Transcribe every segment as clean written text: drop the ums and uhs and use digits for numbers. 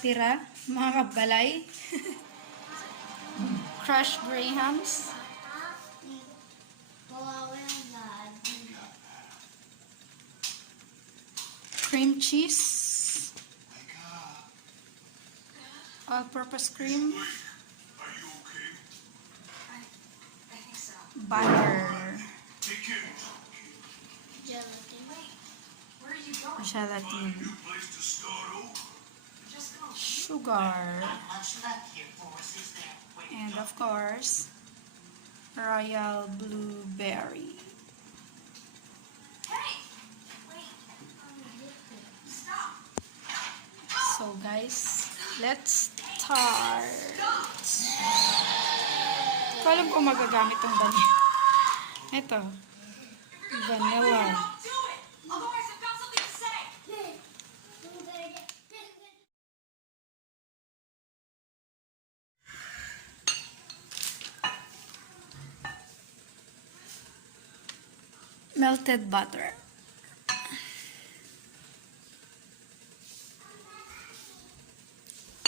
natira, mga kabbalay. Crushed grahams. Cream cheese. All-purpose cream. Butter. Gelatin. Sugar. And of course, royal blueberry. So guys, let's start. Ko alam kung magagamit tong vanilla. Ito. Vanilla. Melted butter.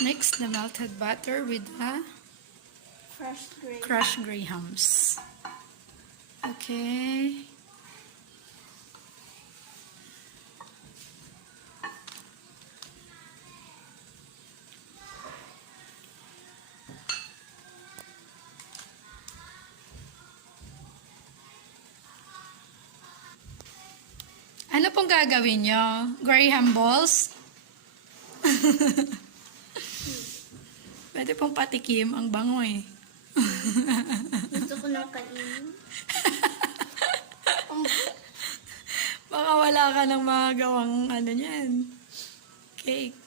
Mix the melted butter with the crushed grahams. Okay. Ano pong gagawin nyo? Graham balls? Pwede pong patikim. Ang bango eh. Gusto ko nang kainin. Baka wala ka ng magawang ano niyan. Cake.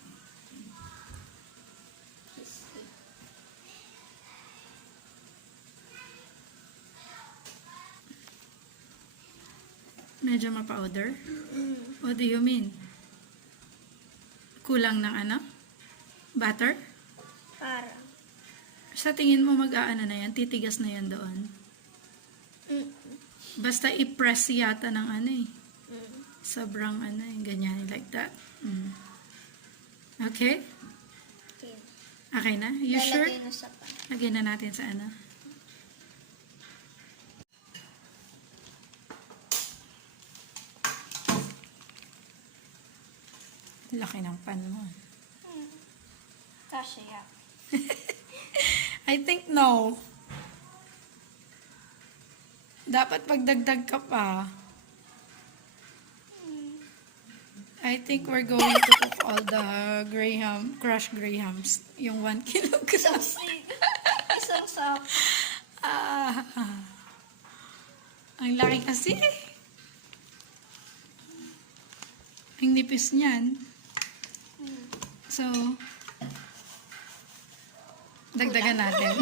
Medyo ma-powder? What do you mean? Kulang ng ano? Butter? Parang. Sa tingin mo mag-aano na yan? Titigas na yan doon? Basta i-press yata ng ano eh. Sobrang ano eh. Ganyan. Like that. Okay? Okay na? You sure? Lalagay na sa pan. Lagay na natin sa ano? Laki ng pan mo. Kasya. I think no. Dapat pagdagdag ka pa. I think we're going to cook all the crushed grahams. Yung 1 kilogram. Isang sack. Ang laki kasi. Ang nipis niyan. So, dagdagan natin.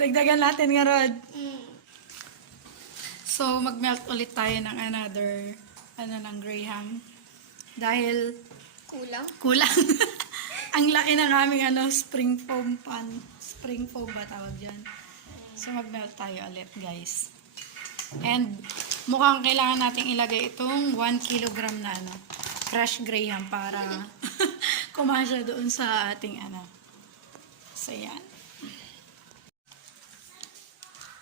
Dagdagan natin nga, Rod. So, mag-melt ulit tayo ng another, ng graham. Dahil, kulang. Ang laki ng aming, spring foam pan. Spring foam ba tawag dyan? So, mag-melt tayo ulit, guys. And, mukhang kailangan nating ilagay itong 1 kilogram na, crushed graham para kumasya doon sa ating, So, yan.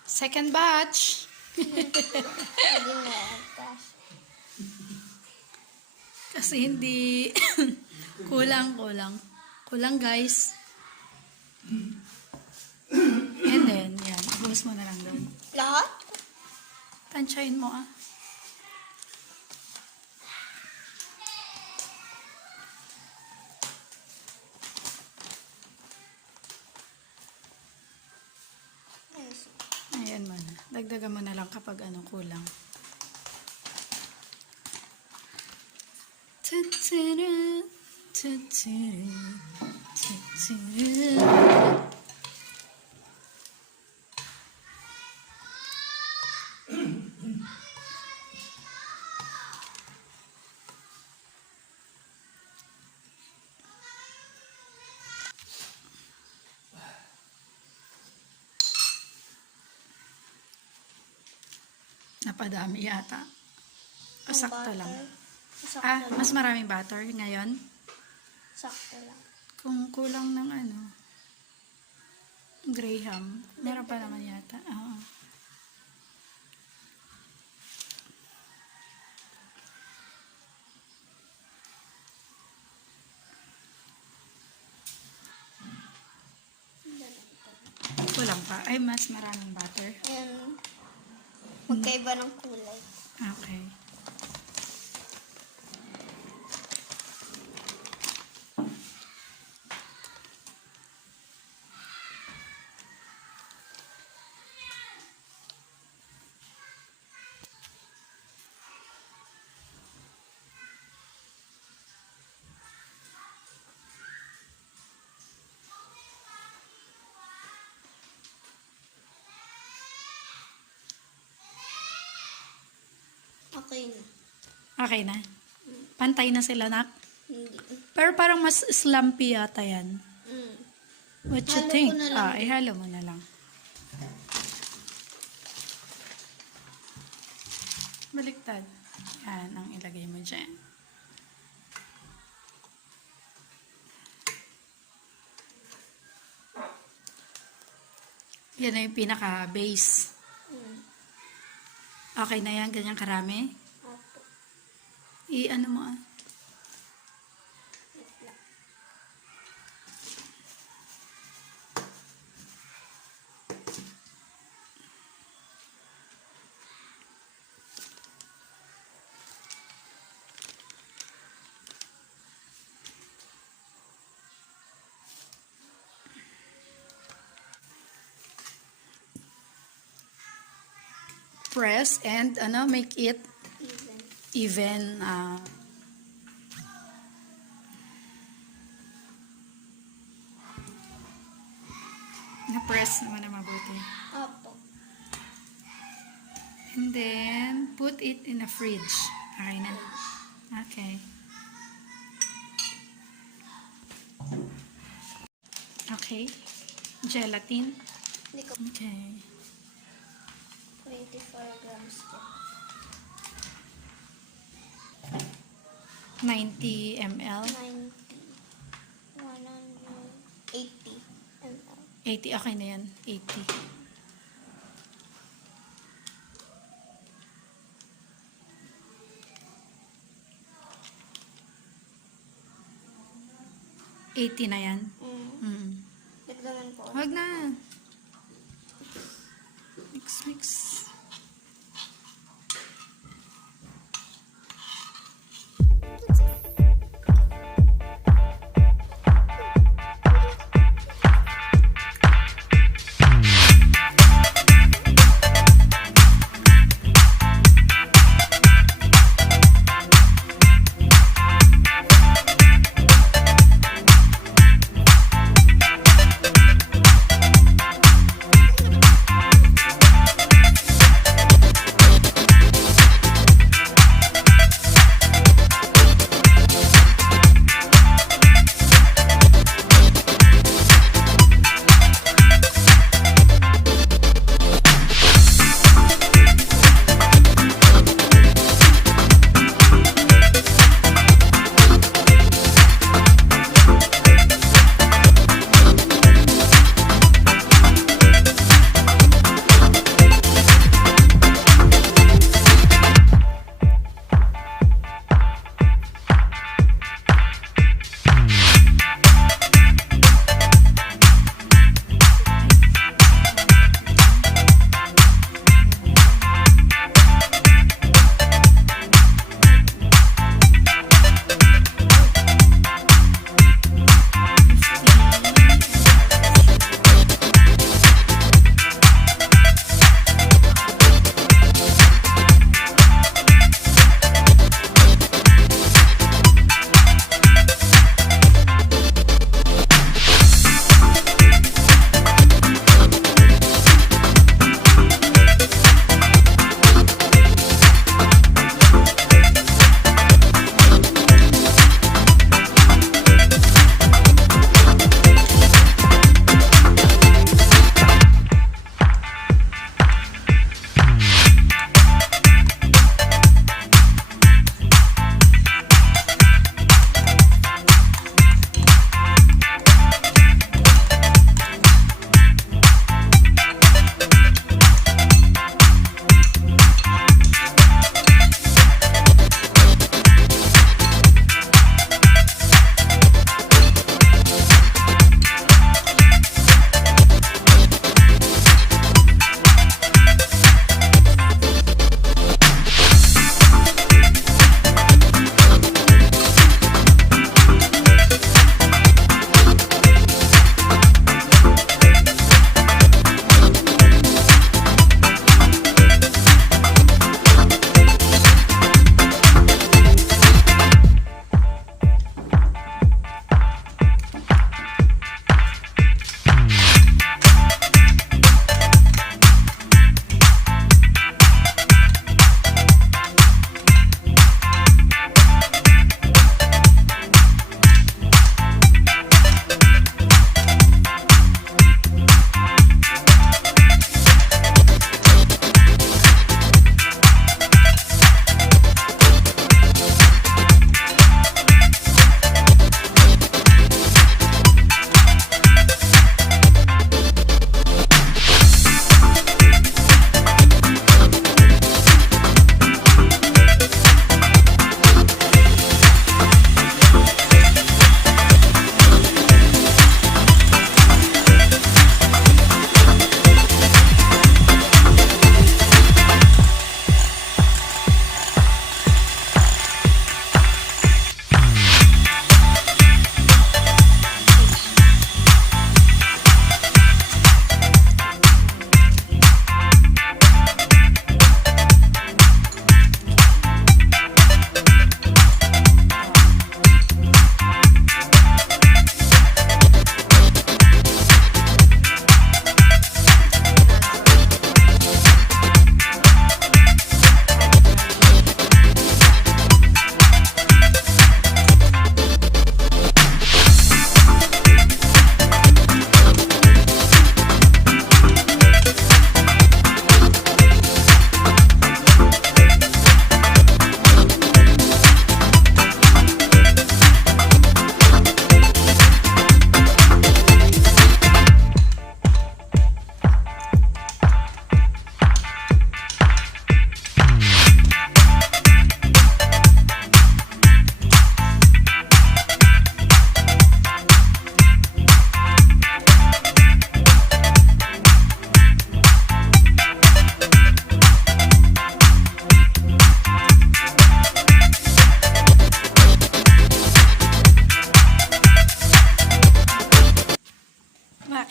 Second batch. Kasi hindi kulang guys. And then yan, ibuhos mo na lang doon. Lahat? Tansyahin mo Ayan mo na. Dagdagan mo na lang kapag kulang. Napadami yata. sakto lang? Sakto Mas maraming butter ngayon? Sakto lang. Kung kulang ng Graham, meron pa naman yata. Oo. Kulang pa. Ay, mas maraming butter. Ayan. Magkaiba ng kulay. Okay. Okay na. Okay na. Pantay na sila, nak. Hindi. Pero parang mas slumpy yata yan. What you Halo think? ko na lang. Ihalo mo na lang. Baliktad. Yan ang ilagay mo dyan. Yan na yung pinaka-base. Okay na yan, ganyan karami. Opo. Ano mo Wait lang. press and make it Even. even. Na-press naman na mabuti. Opo. And then, put it in the fridge. Okay na? Okay. Okay. Gelatin. Hindi ko. Okay. 24 grams ko. 90 ml. 90. 180 ml. 80. Okay na yan. 80. $80 na yan. Dagdagan ko. Wag na. Mix.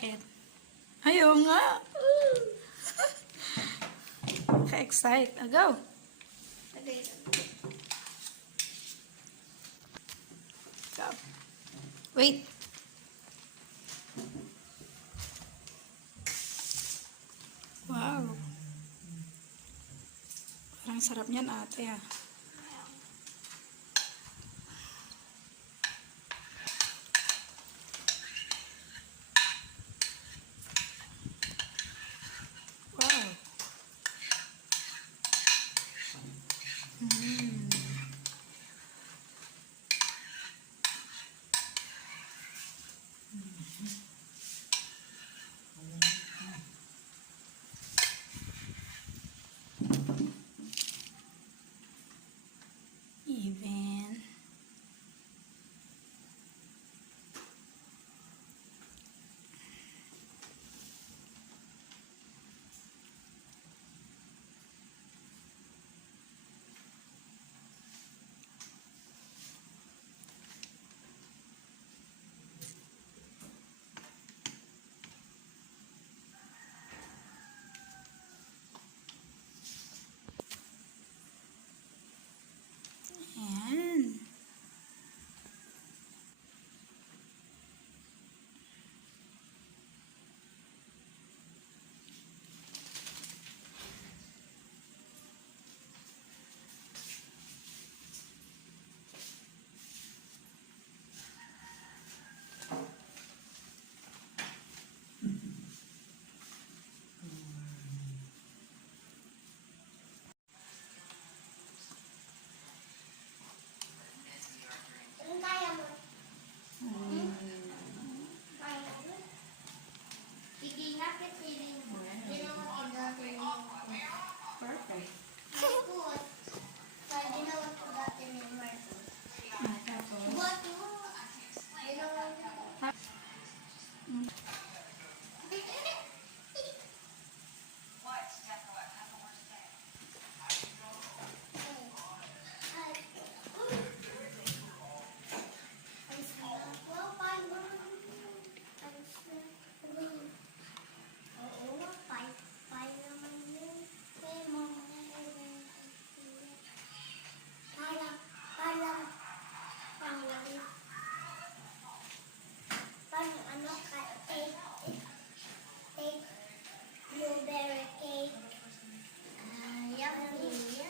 akin. Ayaw nga. Ka-excite. Go. Lagay lang. Go. Wait. Wow. Parang sarap niyan ate ah. Wow. Even. Ayan. Anong kaya mo? Kaya mo? Sige nga, pipiling mo. Perfect. Marcos. Kaya ginawa ko dati ni Marcos. Buhat mo. Ginawa ko. Blueberry cake. Yummy.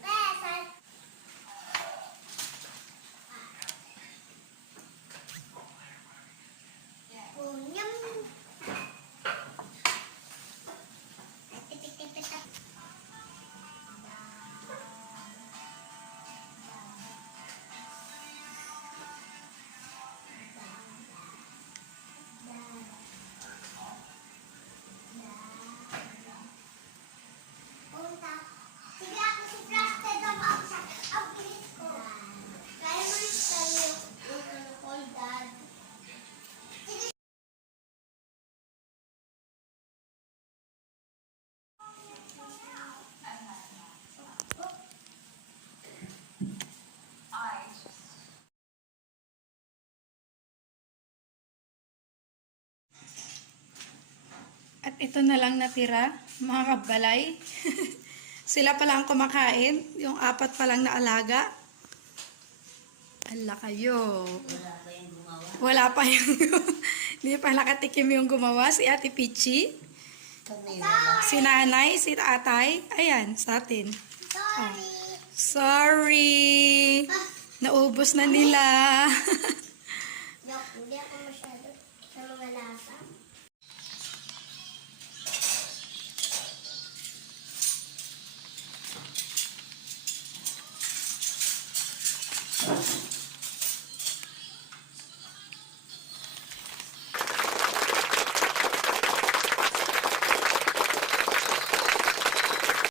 Best. Oh, yum. Punta. Sige ako si Plasted ang maksa. Ang bilis ko. Kaya mo rin sa'yo yung call dad. Sige. At ito na lang natira, mga kabbalay. Sila pa lang kumakain, yung 4 pa lang na alaga. Ala kayo. Wala pa yung hindi pa nakatikim yung gumawa, si Ate Pichi. Si nanay, si tatay. Ayan, sa atin. Sorry. Sorry. Naubos na nila.